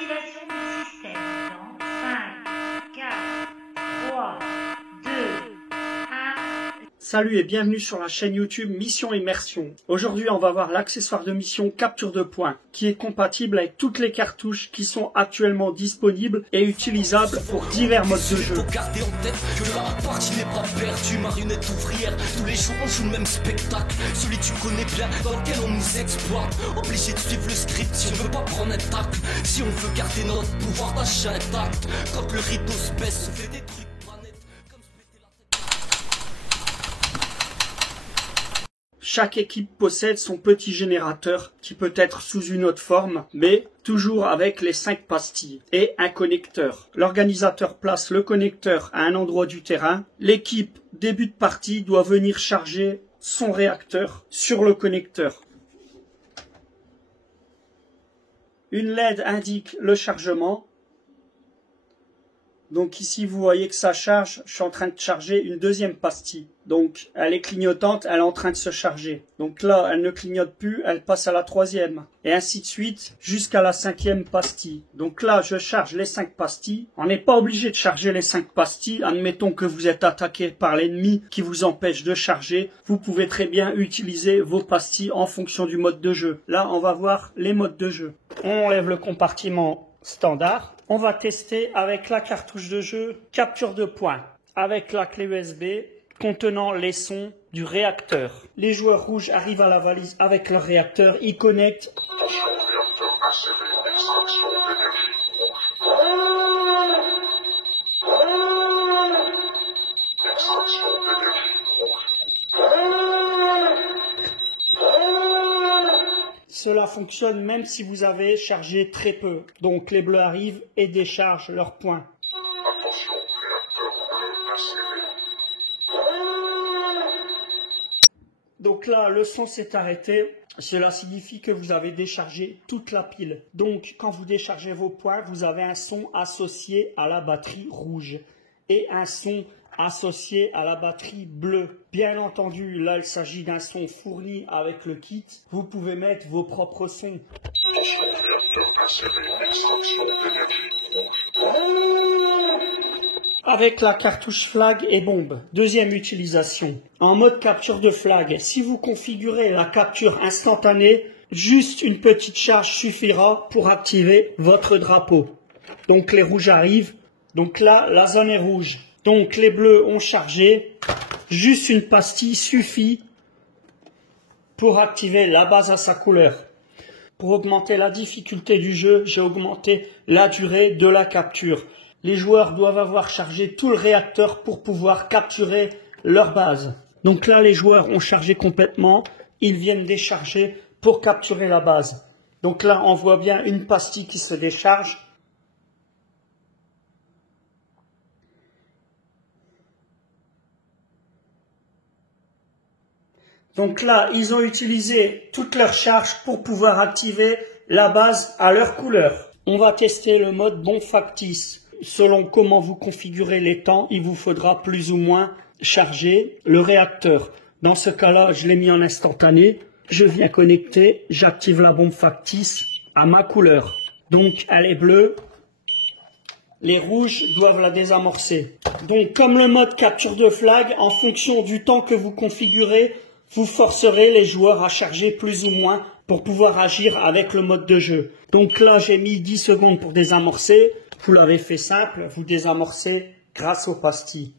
Activation du système dans 5, 4, 3, 2, 1. Salut et bienvenue sur la chaîne YouTube Mission Immersion. Aujourd'hui, on va voir l'accessoire de mission capture de points qui est compatible avec toutes les cartouches qui sont actuellement disponibles et utilisables pour divers modes de jeu. Faut garder en tête que la partie n'est pas perdue, marionnette ouvrière. Tous les jours on joue le même spectacle, celui tu connais bien, dans lequel on nous exploite. Obligé de suivre le script si on veut pas prendre un tacle, si on veut garder notre pouvoir d'achat intact. Quand le rideau se baisse, on fait des trucs. Chaque équipe possède son petit générateur qui peut être sous une autre forme, mais toujours avec les 5 pastilles et un connecteur. L'organisateur place le connecteur à un endroit du terrain. L'équipe début de partie doit venir charger son réacteur sur le connecteur. Une LED indique le chargement. Donc ici, vous voyez que ça charge. Je suis en train de charger une deuxième pastille. Donc, elle est clignotante, elle est en train de se charger. Donc là, elle ne clignote plus, elle passe à la troisième. Et ainsi de suite, jusqu'à la 5e pastille. Donc là, je charge les 5 pastilles. On n'est pas obligé de charger les 5 pastilles. Admettons que vous êtes attaqué par l'ennemi qui vous empêche de charger. Vous pouvez très bien utiliser vos pastilles en fonction du mode de jeu. Là, on va voir les modes de jeu. On enlève le compartiment standard. On va tester avec la cartouche de jeu capture de points avec la clé USB contenant les sons du réacteur. Les joueurs rouges arrivent à la valise avec leur réacteur, ils connectent. Attention, réacteur inséré, extraction d'énergie rouge. Extraction d'énergie rouge. Cela fonctionne même si vous avez chargé très peu. Donc les bleus arrivent et déchargent leurs points. Attention, réacteur bleu inséré. Donc là, le son s'est arrêté. Cela signifie que vous avez déchargé toute la pile. Donc quand vous déchargez vos points, vous avez un son associé à la batterie rouge et un son associé à la batterie bleue. Bien entendu, là il s'agit d'un son fourni avec le kit. Vous pouvez mettre vos propres sons. Attention, réacteur inséré, extraction d'énergie rouge. Avec la cartouche flag et bombe. Deuxième utilisation. En mode capture de flag, si vous configurez la capture instantanée, juste une petite charge suffira pour activer votre drapeau. Donc les rouges arrivent. Donc là, la zone est rouge. Donc les bleus ont chargé. Juste une pastille suffit pour activer la base à sa couleur. Pour augmenter la difficulté du jeu, j'ai augmenté la durée de la capture. Les joueurs doivent avoir chargé tout le réacteur pour pouvoir capturer leur base. Donc là, les joueurs ont chargé complètement. Ils viennent décharger pour capturer la base. Donc là, on voit bien une pastille qui se décharge. Donc là, ils ont utilisé toute leur charge pour pouvoir activer la base à leur couleur. On va tester le mode bombe factice. Selon comment vous configurez les temps, il vous faudra plus ou moins charger le réacteur. Dans ce cas-là, je l'ai mis en instantané. Je viens connecter, j'active la bombe factice à ma couleur. Donc, elle est bleue. Les rouges doivent la désamorcer. Donc, comme le mode capture de flag, en fonction du temps que vous configurez, vous forcerez les joueurs à charger plus ou moins pour pouvoir agir avec le mode de jeu. Donc là, j'ai mis 10 secondes pour désamorcer. Vous l'avez fait simple, vous désamorcez grâce aux pastilles.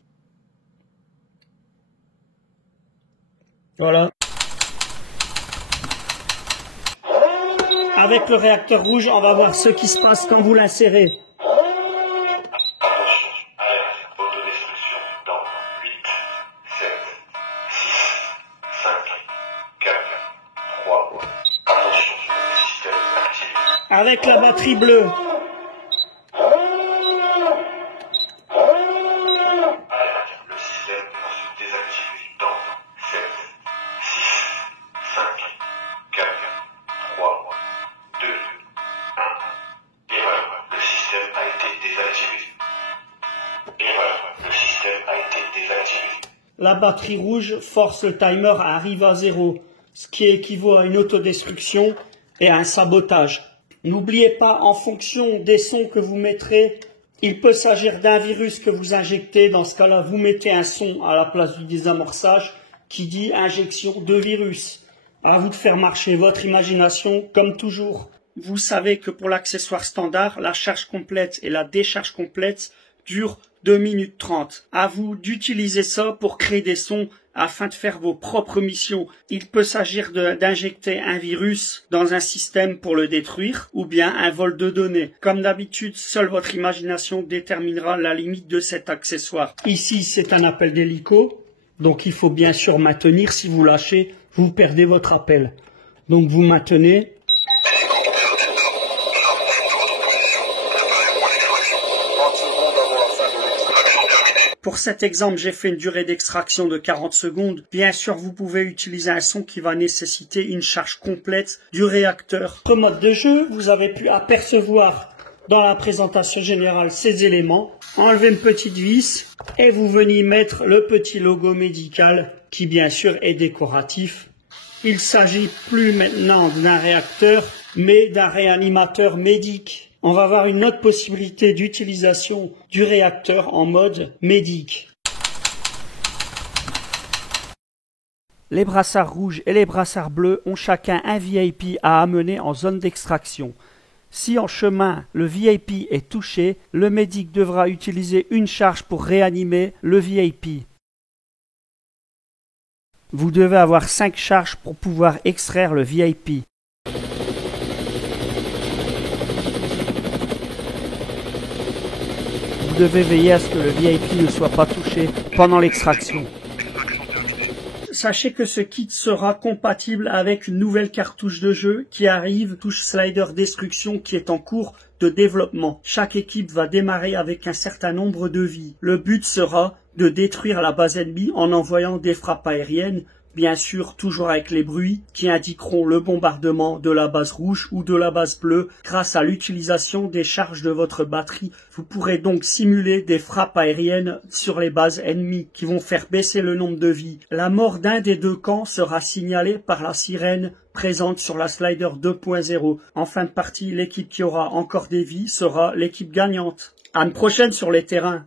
Voilà. Avec le réacteur rouge, on va voir ce qui se passe quand vous l'insérez. Autodestruction dans 8, 7, 6, 5, 4, 3. Attention, système activé. Avec la batterie bleue. Le système ensuite désactivé dans 7, 6, 5, 4, 3, 2, 1. Erreur, le système a été désactivé. Erreur, le système a été désactivé. La batterie rouge force le timer à arriver à 0, ce qui équivaut à une autodestruction et à un sabotage. N'oubliez pas, en fonction des sons que vous mettrez, il peut s'agir d'un virus que vous injectez. Dans ce cas-là, vous mettez un son à la place du désamorçage qui dit injection de virus. À vous de faire marcher votre imagination comme toujours. Vous savez que pour l'accessoire standard, la charge complète et la décharge complète durent 2 minutes 30. À vous d'utiliser ça pour créer des sons afin de faire vos propres missions. Il peut s'agir d'injecter un virus dans un système pour le détruire ou bien un vol de données. Comme d'habitude, seule votre imagination déterminera la limite de cet accessoire. Ici, c'est un appel d'hélico, donc il faut bien sûr maintenir. Si vous lâchez, vous perdez votre appel. Donc vous maintenez. Pour cet exemple, j'ai fait une durée d'extraction de 40 secondes. Bien sûr, vous pouvez utiliser un son qui va nécessiter une charge complète du réacteur. Pour mode de jeu, vous avez pu apercevoir dans la présentation générale ces éléments. Enlevez une petite vis et vous venez y mettre le petit logo médical qui bien sûr est décoratif. Il s'agit plus maintenant d'un réacteur, mais d'un réanimateur médic. On va voir une autre possibilité d'utilisation du réacteur en mode médic. Les brassards rouges et les brassards bleus ont chacun un VIP à amener en zone d'extraction. Si en chemin le VIP est touché, le médic devra utiliser une charge pour réanimer le VIP. Vous devez avoir 5 charges pour pouvoir extraire le VIP. Vous devez veiller à ce que le VIP ne soit pas touché pendant l'extraction. Sachez que ce kit sera compatible avec une nouvelle cartouche de jeu qui arrive, touche Slider Destruction, qui est en cours de développement. Chaque équipe va démarrer avec un certain nombre de vies. Le but sera de détruire la base ennemie en envoyant des frappes aériennes, bien sûr toujours avec les bruits qui indiqueront le bombardement de la base rouge ou de la base bleue. Grâce à l'utilisation des charges de votre batterie, vous pourrez donc simuler des frappes aériennes sur les bases ennemies qui vont faire baisser le nombre de vies. La mort d'un des deux camps sera signalée par la sirène présente sur la Slider 2.0. En fin de partie, l'équipe qui aura encore des vies sera l'équipe gagnante. À une prochaine sur les terrains.